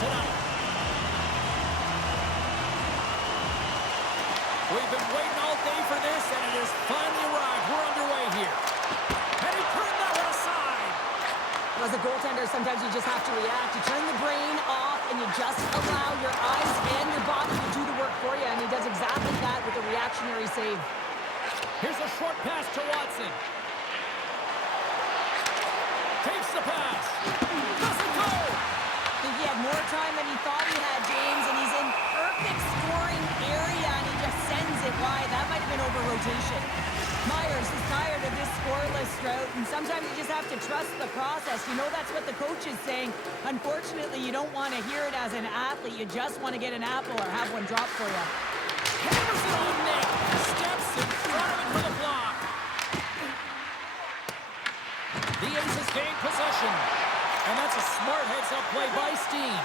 tonight. We've been waiting all day for this, and it has finally arrived. We're underway here. And he turned that one aside. As a goaltender, sometimes you just have to react. You turn the brain off, and you just allow your eyes and your body to do the work for you, and he does exactly that with a reactionary save. Here's a short pass to Watson. Takes the pass. Doesn't go. I think he had more time than he thought he had, James, and he's in perfect scoring area, and he just sends it wide. That might have been over rotation. Meireles is tired of this scoreless drought, and sometimes you just have to trust the process. You know that's what the coach is saying. Unfortunately, you don't want to hear it as an athlete. You just want to get an apple or have one drop for you. Hammers it on net. Steps in front of it for the block. The Aces gain possession. And that's a smart heads-up play by Steen.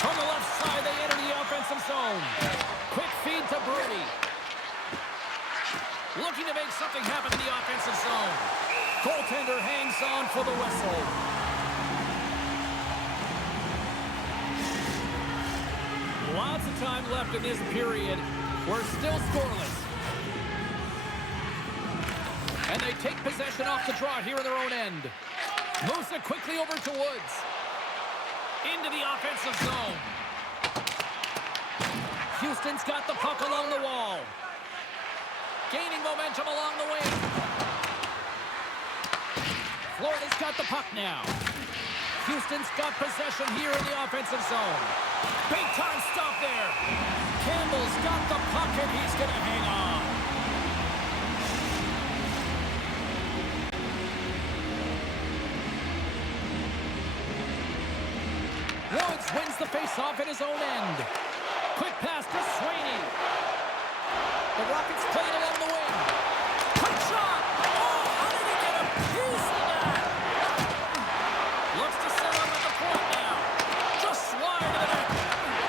From the left side, they enter the offensive zone. Quick feed to Brodie. Looking to make something happen in the offensive zone. Goaltender hangs on for the whistle. Lots of time left in this period. We're still scoreless. And they take possession off the draw here in their own end. Moves it quickly over to Woods. Into the offensive zone. Houston's got the puck along the wall. Gaining momentum along the wing. Florida's got the puck now. Houston's got possession here in the offensive zone. Big time stop there. Campbell's got the puck and he's going to hang on. Woods wins the face-off at his own end. Quick pass to Sweeney. The Rockets play it along the wing. Quick shot! Oh, how did he get a piece of that? Looks to set up at the point now. Just wide of the net.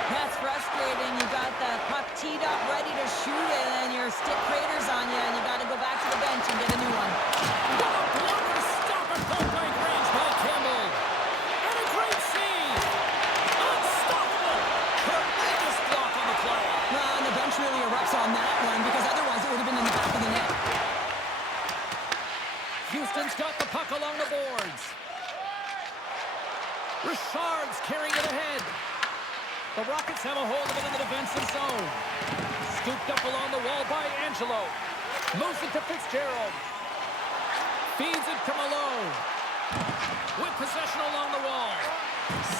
That's frustrating. You got the puck teed up, ready to shoot it, and your stick craters on you, and you got to go back to the bench and get a new one. What a blocker to stop at point-blank range by Campbell. And a great save. Unstoppable. Tremendous block on the play. Well, and the bench really erupts on that one, because otherwise it would have been in the back of the net. Houston's got the puck along the boards. Richard's carrying it ahead. The Rockets have a hold of it in the defensive zone. Scooped up along the wall by Angelo. Moves it to Fitzgerald. Feeds it to Malone. With possession along the wall.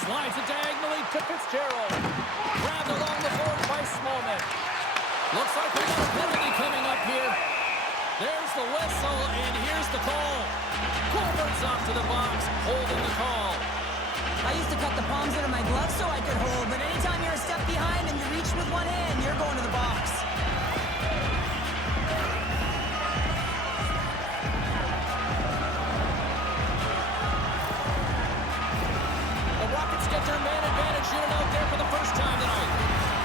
Slides it diagonally to Fitzgerald. Grabbed along the board by Smallman. Looks like we got a penalty coming up here. There's the whistle, and here's the call. Goulbourne's off to the box, holding the call. I used to cut the palms out of my gloves so I could hold, but anytime you're a step behind and you reach with one hand, you're going to the box. The Rockets get their man advantage unit out there for the first time tonight.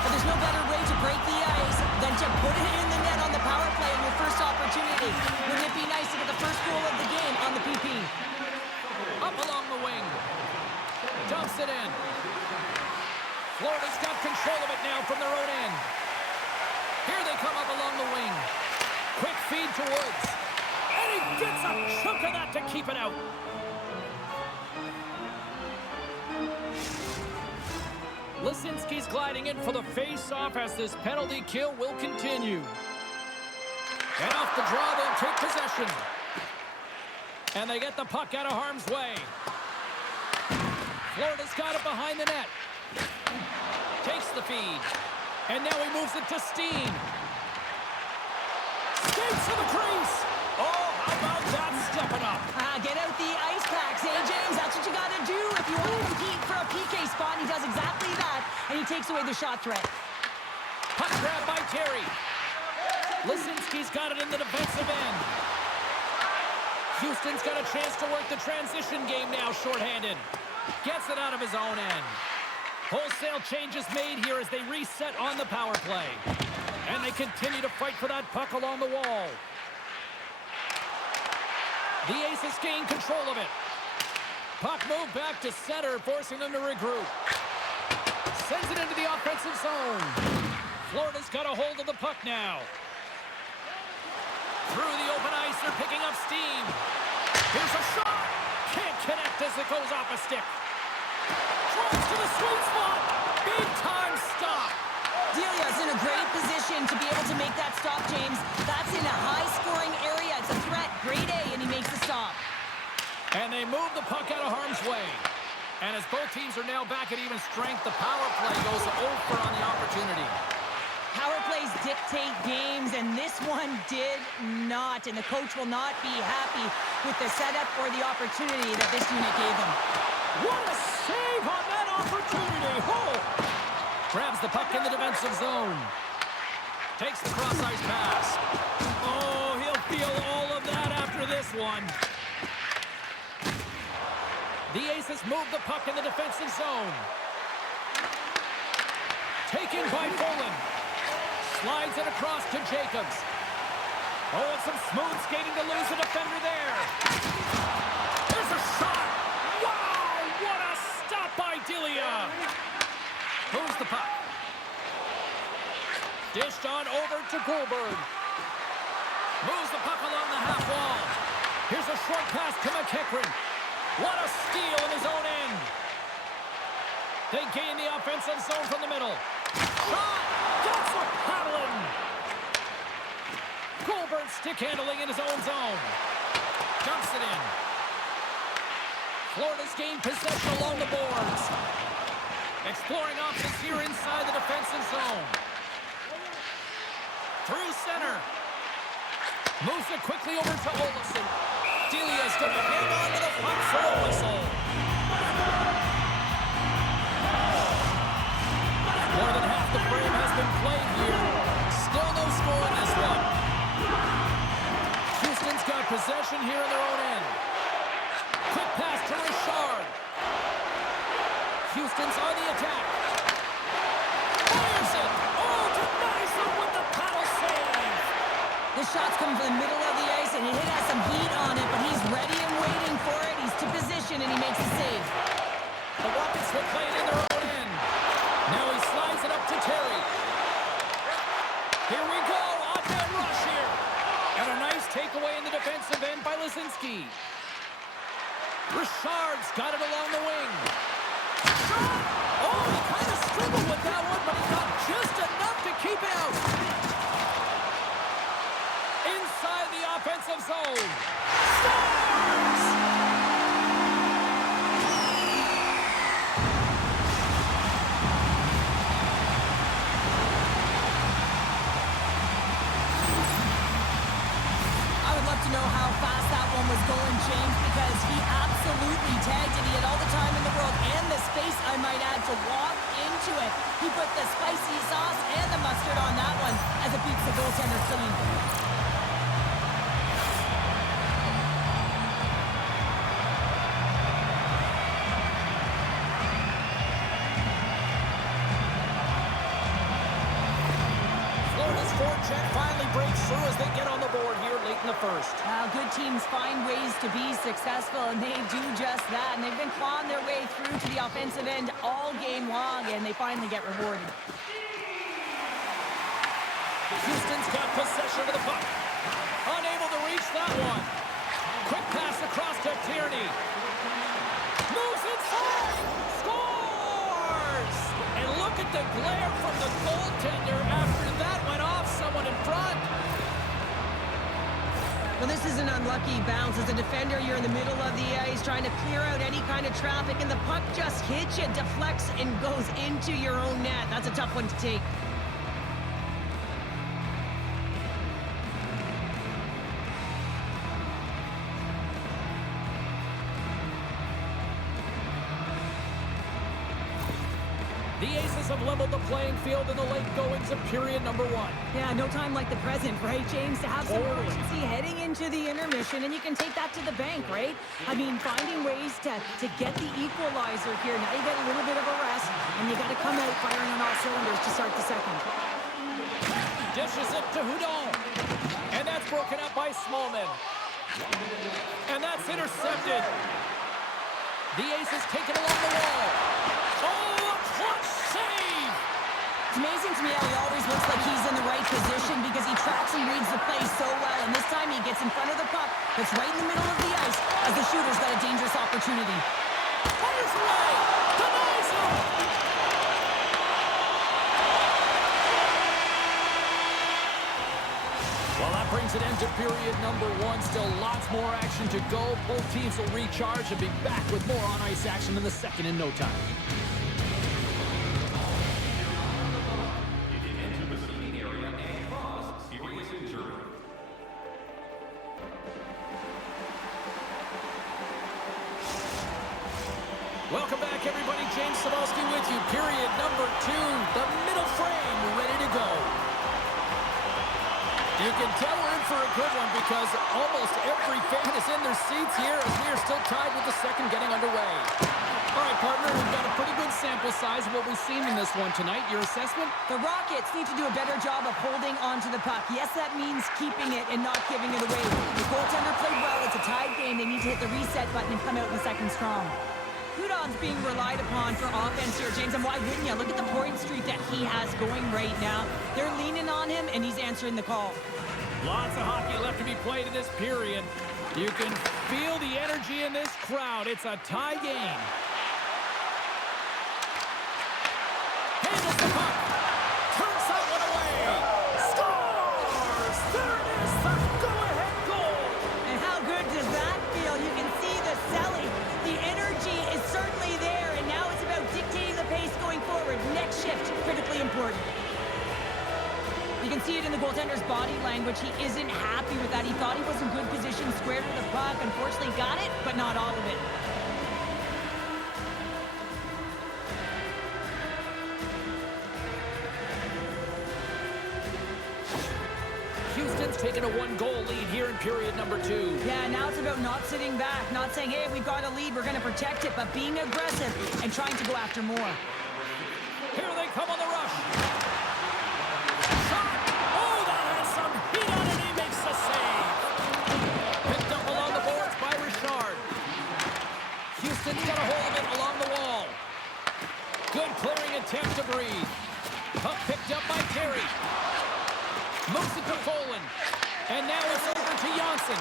But there's no better way to break the ice than to put it in the net on the power play on your first opportunity. Wouldn't it be nice to get the first goal of the game on the PP? Up along the wing. Dumps it in. Florida's got control of it now from their own end. Here they come up along the wing. Quick feed to Woods. And he gets a chunk of that to keep it out. Laczynski's gliding in for the face-off as this penalty kill will continue. And off the draw, they'll take possession. And they get the puck out of harm's way. Florida's got it behind the net. Takes the feed. And now he moves it to Steen. Skates to the crease. Oh, how about that stepping up? Get out the ice packs, James? That's what you got to do if you want to compete for a PK spot. He does exactly that, and he takes away the shot threat. Puck grab by Terry. Laczynski's got it in the defensive end. Houston's got a chance to work the transition game now, shorthanded. Gets it out of his own end. Wholesale changes made here as they reset on the power play. And they continue to fight for that puck along the wall. The Aces gain control of it. Puck moved back to center, forcing them to regroup. Sends it into the offensive zone. Florida's got a hold of the puck now. Through the open ice, they're picking up steam. Here's a shot. Can't connect as it goes off a stick. Drives to the sweet spot. Big time stop. Delia's in a great position to be able to make that stop, James. That's in a high-scoring area. It's a threat. Grade A, and he makes the stop. And they move the puck out of harm's way. And as both teams are now back at even strength, the power play goes over on the opportunity. Power plays dictate games, and this one did not. And the coach will not be happy with the setup or the opportunity that this unit gave him. What a save on that opportunity! Oh! Grabs the puck in the defensive zone. Takes the cross-ice pass. Oh, he'll feel all of that after this one. The Aces move the puck in the defensive zone. Taken by Colin. Slides it across to Jacobs. Oh, and some smooth skating to lose a defender there. There's a shot. Wow, what a stop by Delia. Moves the puck. Dished on over to Goulbourne. Moves the puck along the half wall. Here's a short pass to Macheachern. What a steal in his own end. They gain the offensive zone from the middle. Shot! That's for Colin. Goulbourne stick handling in his own zone. Dumps it in. Florida's gained possession along the boards. Exploring options here inside the defensive zone. Through center. Moves it quickly over to Olsen. Delia's going to hang on to the puck for a whistle. More than half the frame has been played here. Still no score in this one. Houston's got possession here in their own end. Quick pass to Richard. Houston's on the attack. Fires it. Oh, denies him with the paddle save. The shots come from the middle of the ice, and it has some heat on it, but he's ready and waiting for it. He's to position, and he makes the save. The Rockets will play it in their own end. Now he slides it up to Terry. Here we go. On-man rush here. And a nice takeaway in the defensive end by Laczynski. Richard's got it along the wing. Shot! Oh, he kind of struggled with that one, but he got just enough to keep it out. Inside the offensive zone. Scores! I would love to know how fast that one was going, James, because he absolutely tagged it. He had all the time in the world and the space, I might add, to walk into it. He put the spicy sauce and the mustard on that one as it beats the goaltender clean. Finally breaks through as they get on the board here late in the first. Good teams find ways to be successful, and they do just that. And they've been clawing their way through to the offensive end all game long, and they finally get rewarded. Houston's got possession of the puck. Unable to reach that one. Quick pass across to Tierney. Moves inside. Scores! And look at the glare from the goaltender after that went off someone in front. Well, this is an unlucky bounce. As a defender, you're in the middle of the ice trying to clear out any kind of traffic, and the puck just hits you, deflects, and goes into your own net. That's a tough one to take. The Aces have leveled the playing field in the late goings of period number one. Yeah, no time like the present, right, James? To have some urgency heading into the intermission, and you can take that to the bank, right? I mean, finding ways to get the equalizer here. Now you get a little bit of a rest, and you got to come out firing on all cylinders to start the second. Dishes it to Hudon. And that's broken up by Smallman. And that's intercepted. The Aces take it along the wall. Oh, a clutch save me how he always looks like he's in the right position because he tracks and reads the play so well. And this time he gets in front of the puck that's right in the middle of the ice as the shooter's got a dangerous opportunity. Fires away! Denies him! Well, that brings an end to period number 1. Still lots more action to go. Both teams will recharge and be back with more on-ice action in the second in no time. Welcome back, everybody. James Cybulski with you. Period number 2. The middle frame ready to go. You can tell we're in for a good one because almost every fan is in their seats here as we are still tied with the second getting underway. All right, partner, we've got a pretty good sample size of what we've seen in this one tonight. Your assessment? The Rockets need to do a better job of holding onto the puck. Yes, that means keeping it and not giving it away. The goaltender played well. It's a tied game. They need to hit the reset button and come out in the second strong. Hudon's being relied upon for offense here, James, and why wouldn't you? Look at the point streak that he has going right now. They're leaning on him, and he's answering the call. Lots of hockey left to be played in this period. You can feel the energy in this crowd. It's a tie game. Handles the puck. Turns that one away. Scores! There it is, the go-ahead goal. And how good does that feel? You can see the selling. The energy is certainly there, and now it's about dictating the pace going forward. Next shift, critically important. You can see it in the goaltender's body language. He isn't happy with that. He thought he was in good position, squared to the puck. Unfortunately, got it, but not all of it. Houston's taken a 1-goal lead here in period number 2. Yeah, now it's about not sitting back, not saying, hey, we've got a lead, we're going to protect it, but being aggressive and trying to go after more. Here they come on the rush. Shot! Oh, that has some heat on it. He makes the save. Picked up along the boards by Richard. Houston's got a hold of it along the wall. Good clearing attempt to breathe. Puck picked up by Terry. Moves it to Colin. And now it's over to Janssen.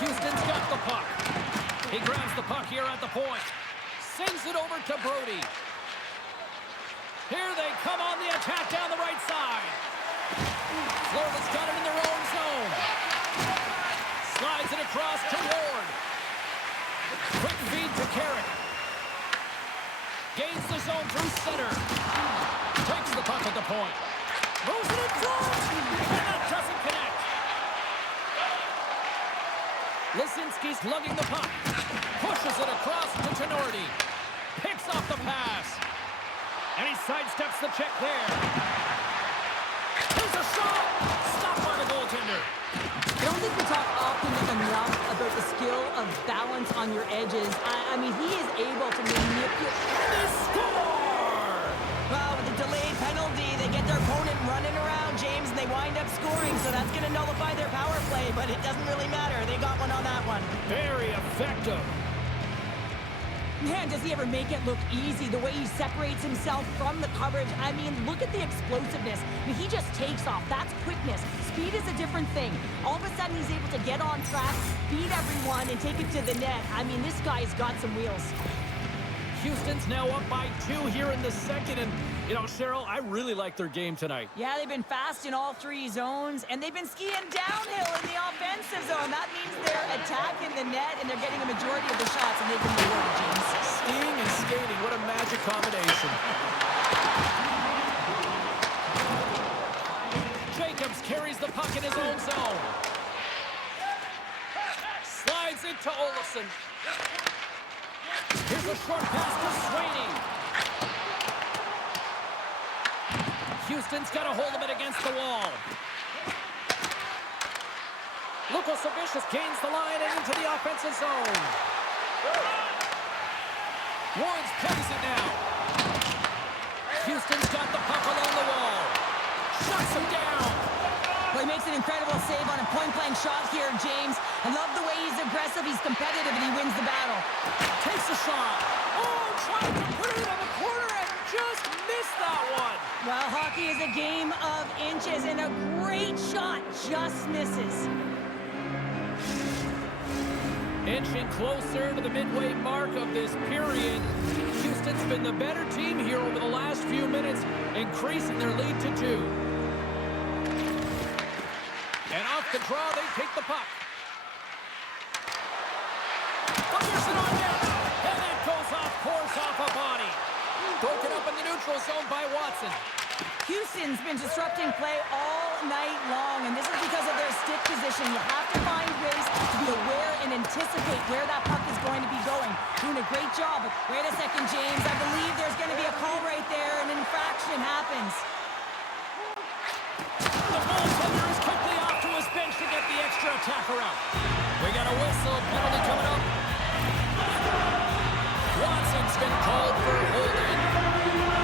Houston's got the puck. He grabs the puck here at the point. Sends it over to Brodie. Here they come on the attack down the right side. Florida's got it in their own zone. Slides it across to Ward. Quick feed to Carrick. Gains the zone through center. Takes the puck at the point. Moves it in front. And that doesn't connect. Laczynski's lugging the puck. Pushes it across to Tierney. Picks off the pass. And he sidesteps the check there. Here's a shot. Stopped by the goaltender. I don't think we talk often enough about the skill of balance on your edges. I mean, he is able to manipulate. They score! Well, with the delayed penalty, they get their opponent running around, James, and they wind up scoring, so that's going to nullify their power play, but it doesn't really matter. They got one on that one. Very effective. Man, does he ever make it look easy, the way he separates himself from the coverage. I mean, look at the explosiveness. I mean, he just takes off. That's quickness. Speed is a different thing. All of a sudden, he's able to get on track, beat everyone, and take it to the net. I mean, this guy's got some wheels. Houston's now up by 2 here in the second, and, you know, Cheryl, I really like their game tonight. Yeah, they've been fast in all 3 zones, and they've been skiing downhill in the offensive zone. That means they're attacking the net, and they're getting a majority of the shots, and they've been rewarded, James. Skiing and skating, what a magic combination. Jacobs carries the puck in his own zone. Slides it to Olofsson. Here's a short pass to Sweeney. Houston's got a hold of it against the wall. Lukosevicius gains the line and into the offensive zone. Woods plays it now. Houston's got the puck along the wall. Shuts him down. Well, he makes an incredible save on a point-blank shot here, James. I love the way he's aggressive, he's competitive, and he wins the battle. Takes a shot. Oh, trying to put it on the corner and just missed that one. Hockey is a game of inches, and a great shot just misses. Inching closer to the midway mark of this period. Houston's been the better team here over the last few minutes, increasing their lead to 2. And off the draw, they take the puck. Anderson on net, and that goes off course off a body. Broken up in the neutral zone by Watson. Houston's been disrupting play all night long, and this is because of their stick position. You have to find ways to be aware and anticipate where that puck is going to be going. Doing a great job. Wait a second, James. I believe there's going to be a call right there. An infraction happens. The goaltender is quickly off to his bench to get the extra attacker out. We got a whistle. Penalty coming up. Watson's been called for holding.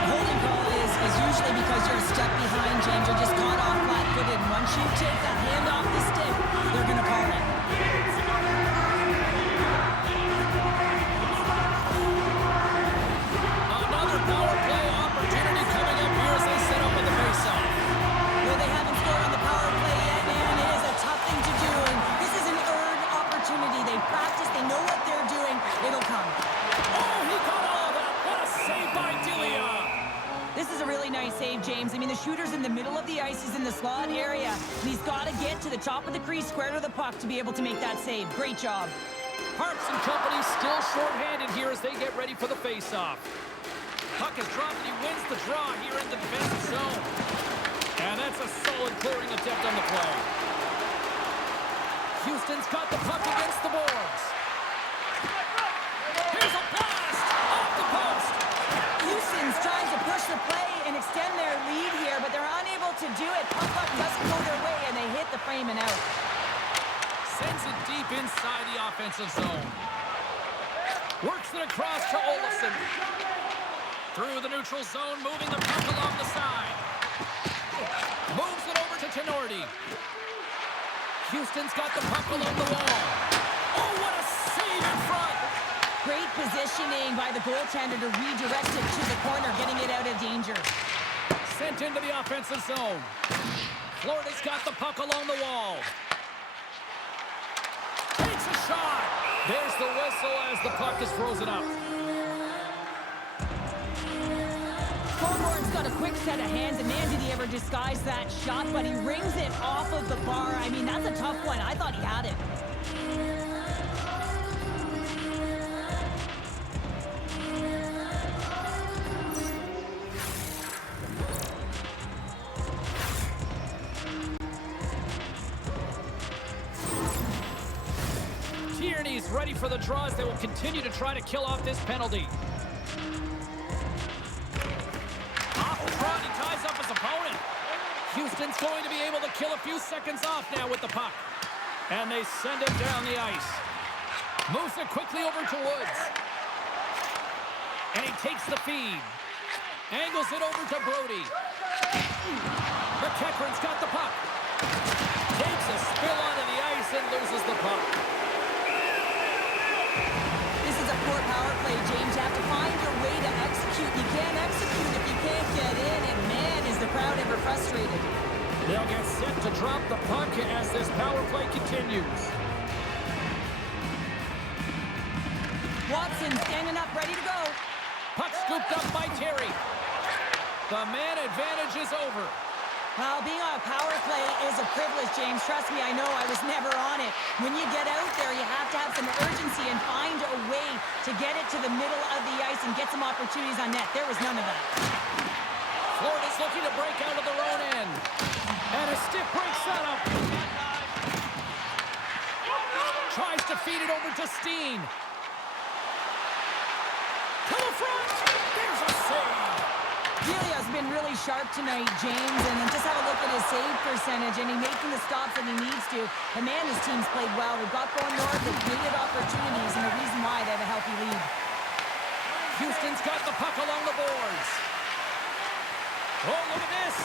Holding call is usually because you're a step behind, James. You're just caught off flat-footed. And once you take that hand off the stick, they're going to call it. Another power play opportunity coming up here as they set up on the faceoff. Well, they haven't scored on the power play yet, man. It is a tough thing to do. And this is an earned opportunity. They practice. They know what they're doing. It'll come. Oh, he caught all of that. What a save by Delia. This is a really nice save, James. I mean, the shooter's in the middle of the ice. He's in the slot area. And he's got to get to the top of the crease, square to the puck, to be able to make that save. Great job. Parks and company still short-handed here as they get ready for the face-off. Puck is dropped and he wins the draw here in the defensive zone. And that's a solid clearing attempt on the play. Houston's got the puck against the boards. Here's a blast off the post. Houston's trying to push the play and extend their lead here, but they're unable to do it. Puck doesn't go their way, and they hit the frame and out. Sends it deep inside the offensive zone. Works it across to Olofsson. Through the neutral zone, moving the puck along the side. Moves it over to Tenorti. Houston's got the puck along the wall. Oh, what a save in front! Great positioning by the goaltender to redirect it to the corner, getting it out of danger. Sent into the offensive zone. Florida's got the puck along the wall. Takes a shot. There's the whistle as the puck is frozen up. Goulbourne's got a quick set of hands, and man, did he ever disguise that shot, but he rings it off of the bar. I mean, that's a tough one. I thought he had it. Tierney's ready for the draws. They will continue to try to kill off this penalty. Off the draw, he ties up his opponent. Houston's going to be able to kill a few seconds off now with the puck. And they send it down the ice. Moves it quickly over to Woods. And he takes the feed. Angles it over to Brodie. Macheachern's got the puck. Takes a spill onto the ice and loses the puck. This is a poor power play, James. You have to find your way to execute. You can't execute if you can't get in, and man, is the crowd ever frustrated. They'll get set to drop the puck as this power play continues. Watson standing up, ready to go. Puck scooped up by Terry. The man advantage is over. Well, being on a power play is a privilege, James. Trust me, I know. I was never on it. When you get out there, you have to have some urgency and find a way to get it to the middle of the ice and get some opportunities on net. There was none of that. Florida's looking to break out of their own end. And a stick break setup. Tries to feed it over to Steen. To the front. There's a save. Delia's been really sharp tonight, James, and then just have a look at his save percentage, and he's making the stops that he needs to. And man, his team's played well. They've got going north, they've created opportunities, and the reason why they have a healthy lead. Houston's got the puck along the boards. Oh, look at this.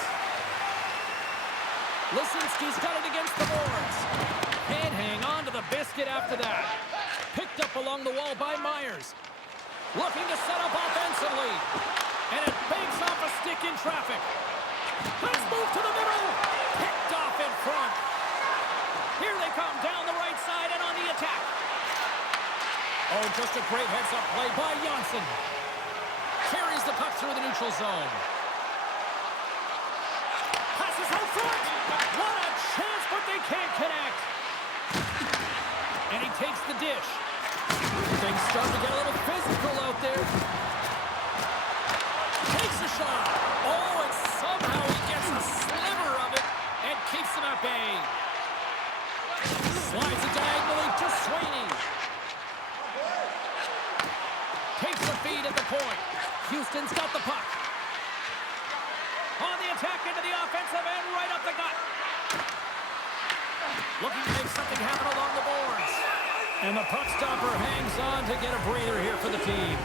Laczynski's got it against the boards. Can't hang on to the biscuit after that. Picked up along the wall by Myers. Looking to set up offensively. And it banks off a stick in traffic. Let's move to the middle. Picked off in front. Here they come down the right side and on the attack. Oh, just a great heads-up play by Janssen. Carries the puck through the neutral zone. Passes out front. What a chance, but they can't connect. And he takes the dish. Things start to get a little physical out there. Takes a shot. Oh, and somehow he gets a sliver of it and keeps them at bay. Slides it diagonally to Sweeney. Takes the feed at the point. Houston's got the puck. On the attack into the offensive end, right up the gut. Looking to make something happen along the boards. And the puck stopper hangs on to get a breather here for the team.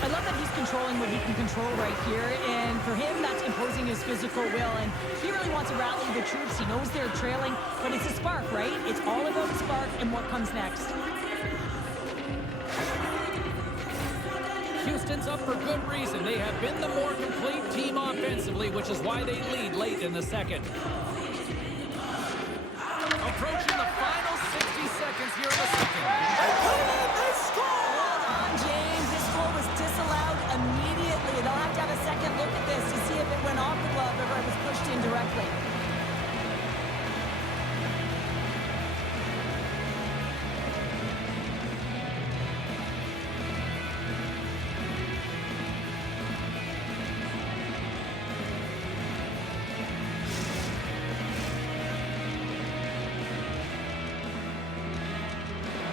I love that he's controlling what he can control right here, and for him, that's imposing his physical will, and he really wants to rally the troops. He knows they're trailing, but it's a spark, right? It's all about the spark and what comes next. Houston's up for good reason. They have been the more complete team offensively, which is why they lead late in the second. Approaching the final 60 seconds here in the second. They score! Hold on, James. This goal was disallowed immediately. They'll have to have a second look at this to see if it went off the glove or if it was pushed in directly.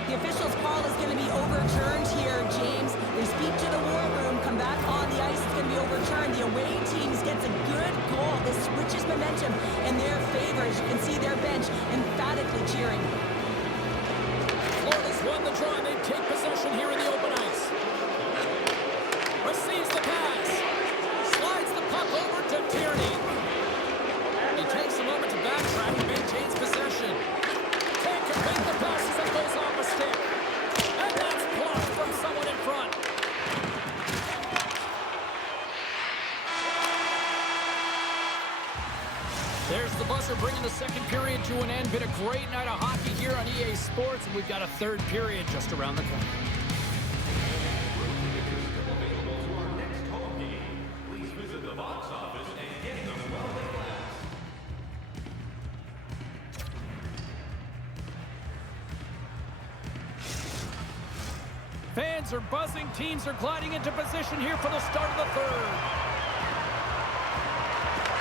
The official's call is going to be overturned here, James. They speak to the war room, come back on the ice, it's going to be overturned. The away team gets a good goal. This switches momentum in their favor. As you can see, their bench emphatically cheering. Florida's won the draw, and they take possession here in the open ice. Receives the pass. Slides the puck over to Tierney. He takes a moment to backtrack and maintains possession. Can't complete the pass as it goes off a stick. And that's blocked from someone in front. There's the buzzer bringing the second period to an end. Been a great night of hockey here on EA Sports, and we've got a third period just around the corner. Fans are buzzing. Teams are gliding into position here for the start of the third.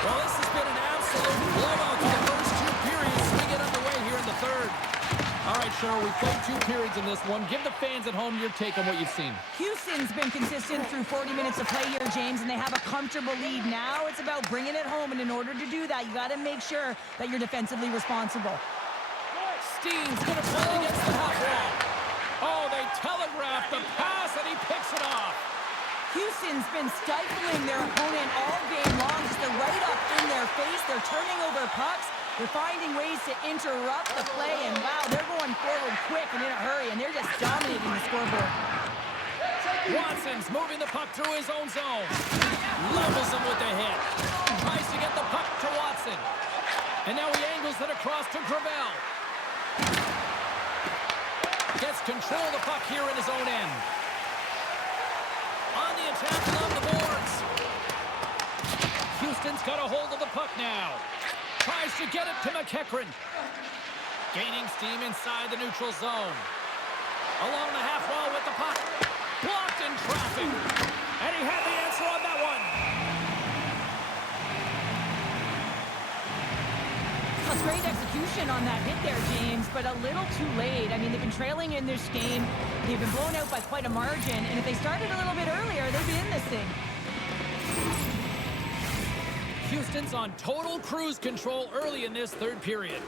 Well, this has been an absolute blowout for the first two periods. We get underway here in the third. All right, Cheryl, we've played two periods in this one. Give the fans at home your take on what you've seen. Houston's been consistent through 40 minutes of play here, James, and they have a comfortable lead. Now it's about bringing it home, and in order to do that, you got to make sure that you're defensively responsible. Steen's going to play against the half wall. Oh, they telegraphed the pass, and he picks it off. Houston's been stifling their opponent all game long. Just they're right up in their face. They're turning over pucks. They're finding ways to interrupt the play, and wow, they're going forward quick and in a hurry, and they're just dominating the scoreboard. Watson's moving the puck through his own zone. Levels him with the hit. Tries to get the puck to Watson. And now he angles it across to Gravel. Gets control of the puck here in his own end. On the attack along the boards. Houston's got a hold of the puck now. Tries to get it to Macheachern. Gaining steam inside the neutral zone. Along the half wall with the puck. Blocked in traffic. And he had the answer on that one. That's great execution on that hit there, James, but a little too late. I mean, they've been trailing in this game. They've been blown out by quite a margin, and if they started a little bit earlier, they'd be in this thing. Houston's on total cruise control early in this third period.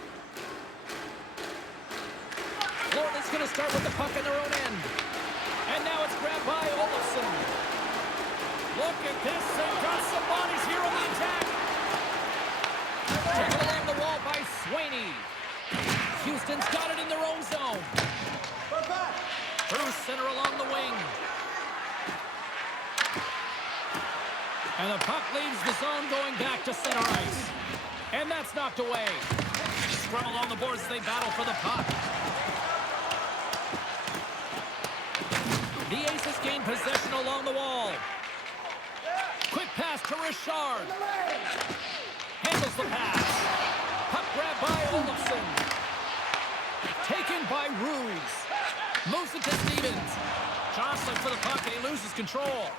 Florida's going to start with the puck in their own end. And now it's grabbed by Olofsson. Look at this. They've got some bodies here on the attack. Taken along the wall by Sweeney. Houston's got it in their own zone. Through center along the wing. And the puck leaves the zone going back to center ice. And that's knocked away. Scrum along the boards as they battle for the puck. The Aces gain possession along the wall. Quick pass to Richard. Handles the pass. Puck grab by Olofsson. Taken by Ruse. Moves it to Stevens. Jostling for the puck and he loses control.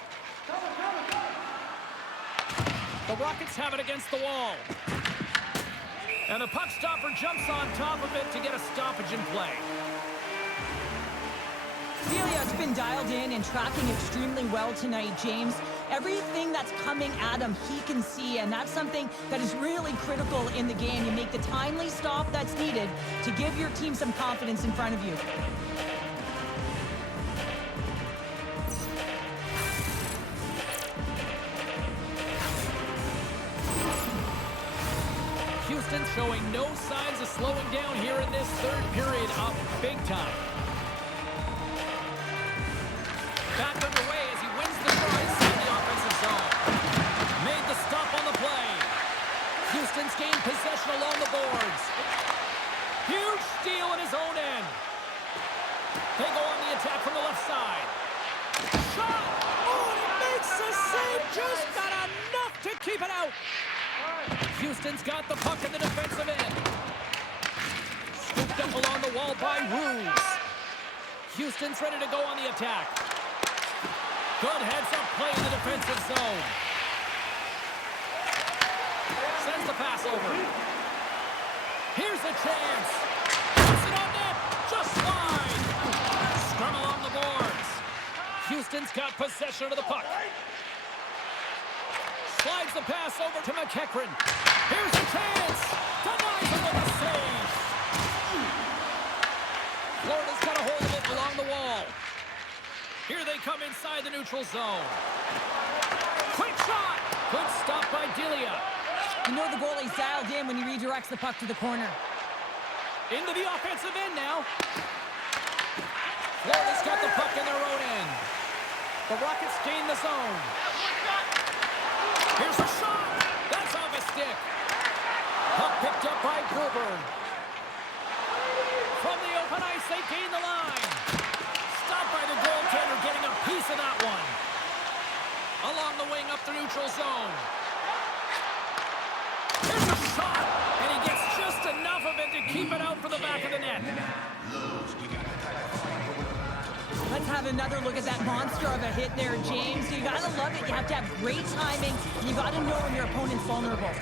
The Rockets have it against the wall. And the puck stopper jumps on top of it to get a stoppage in play. Delia's been dialed in and tracking extremely well tonight, James. Everything that's coming at him, he can see, and that's something that is really critical in the game. You make the timely stop that's needed to give your team some confidence in front of you. Houston showing no signs of slowing down here in this third period, up big time. Back underway as he wins the draw inside the offensive zone. Made the stop on the play. Houston's gained possession along the boards. Huge steal in his own end. They go on the attack from the left side. Shot! Oh, he makes the save! Just got enough to keep it out. Houston's got the puck in the defensive end. Scooped up along the wall by Ruse. Houston's ready to go on the attack. Good heads-up play in the defensive zone. Sends the pass over. Here's a chance. Puts it on net. Just wide. Scrum along the boards. Houston's got possession of the puck. Slides the pass over to Macheachern. Here's a chance. Denies him with a save. Florida's got a hold of it along the wall. Here they come inside the neutral zone. Quick shot. Good stop by Delia. You know the goalie's dialed in when he redirects the puck to the corner. Into the offensive end now. Florida's got the puck in their own end. The Rockets gain the zone. Here's a shot. That's off a stick. Puck picked up by Goulbourne. From the open ice, they gain the line. Stopped by the goaltender, getting a piece of that one. Along the wing up the neutral zone. Here's a shot, and he gets just enough of it to keep it out for the back of the net. Let's have another look at that monster of a hit there, James. You gotta love it. You have to have great timing. You gotta know when your opponent's vulnerable.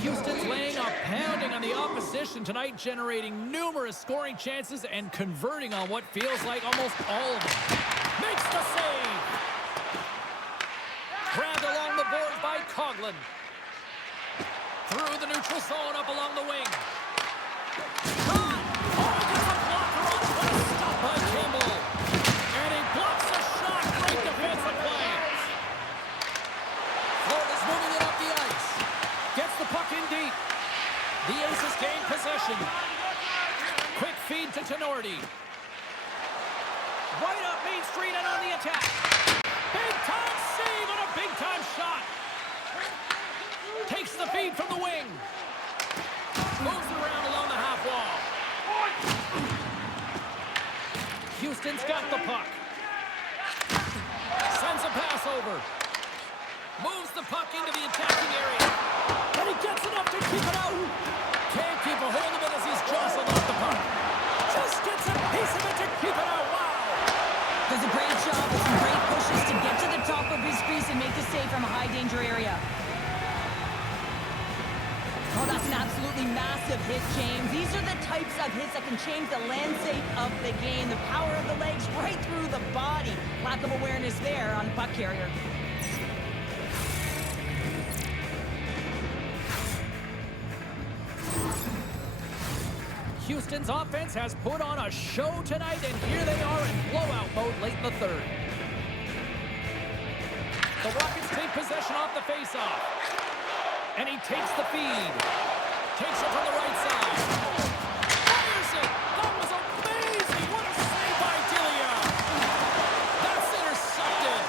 Houston's laying a pounding on the opposition tonight, generating numerous scoring chances and converting on what feels like almost all of them. Makes the save. Grabbed along the board by Coghlan. Through the neutral zone, up along the wing. Shot! Oh, gets a blocker on the way. Stopped by Campbell. And he blocks the shot. Great defensive play. Florida's moving it up the ice. Gets the puck in deep. The Aces gain possession. Quick feed to Tenorti. Right up Main Street and on the attack. Big time save and a big time shot. Takes the feed from the wing. Moves around along the half wall. Houston's got the puck. Sends a pass over. Moves the puck into the attacking area. And he gets enough to keep it out. Can't keep a hold of it as he's jostled off the puck. Just gets a piece of it to keep it out. Wow. Does a great job with some great pushes to get to the top of his crease and make the save from a high danger area. Oh, that's an absolutely massive hit, James. These are the types of hits that can change the landscape of the game. The power of the legs right through the body. Lack of awareness there on the puck carrier. Houston's offense has put on a show tonight, and here they are in blowout mode late in the third. The Rockets take possession off the faceoff. And he takes the feed. Takes it from the right side. Fires it! That was amazing! What a save by Delia! That's intercepted!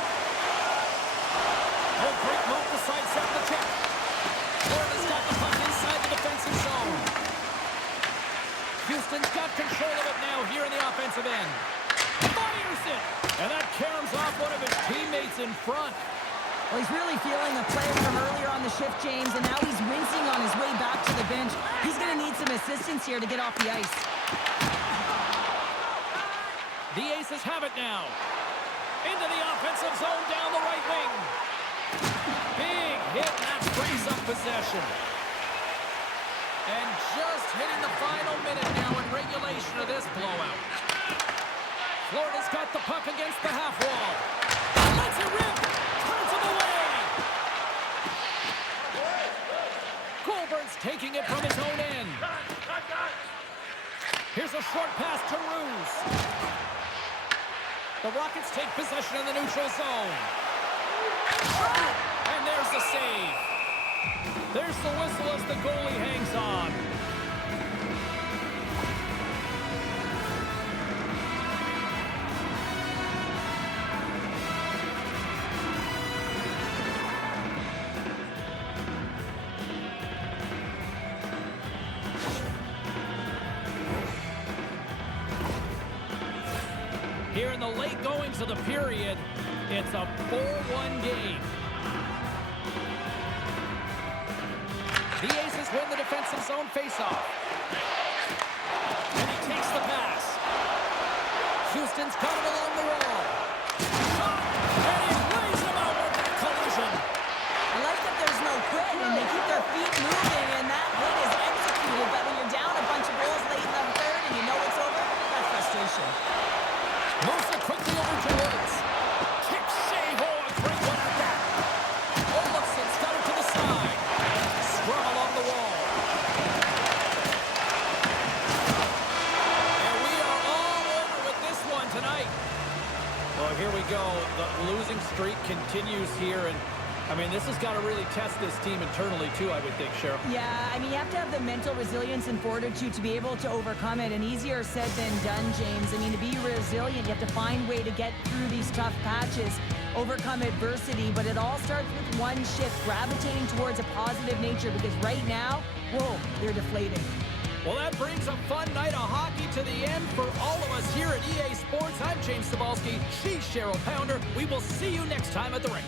caroms off one of his teammates in front. Well, he's really feeling the play from earlier on the shift, James, and now he's wincing on his way back to the bench. He's going to need some assistance here to get off the ice. The Aces have it now. Into the offensive zone down the right wing. Big hit, and that frees up possession. And just hitting the final minute now in regulation of this blowout. Florida's got the puck against the half wall. Lets it rip. Turns him away. Goulbourne's taking it from his own end. Here's a short pass to Roos. The Rockets take possession in the neutral zone. And there's the save. There's the whistle as the goalie hangs on. Here in the late goings of the period, it's a 4-1 game. The Aces win the defensive zone faceoff. And he takes the pass. Houston's got it along the wall. Shot! And he lays him out with that collision. I like that there's no quit, and they keep their feet moving, and that hit is executed. But when you're down a bunch of goals late in the third and you know it's over, that's frustration. Moves it quickly over to Woods. Kick save. Oh, a great one at that. Olofsson's got it to the side. Scrum along the wall. And we are all over with this one tonight. Well, here we go. The losing streak continues here, and I mean, this has got to really test this team internally, too, I would think, Cheryl. Yeah, I mean, you have to have the mental resilience and fortitude to be able to overcome it, and easier said than done, James. I mean, to be resilient, you have to find a way to get through these tough patches, overcome adversity, but it all starts with one shift, gravitating towards a positive nature, because right now, whoa, they're deflating. Well, that brings a fun night of hockey to the end for all of us here at EA Sports. I'm James Cybulski. She's Cheryl Pounder. We will see you next time at the rink.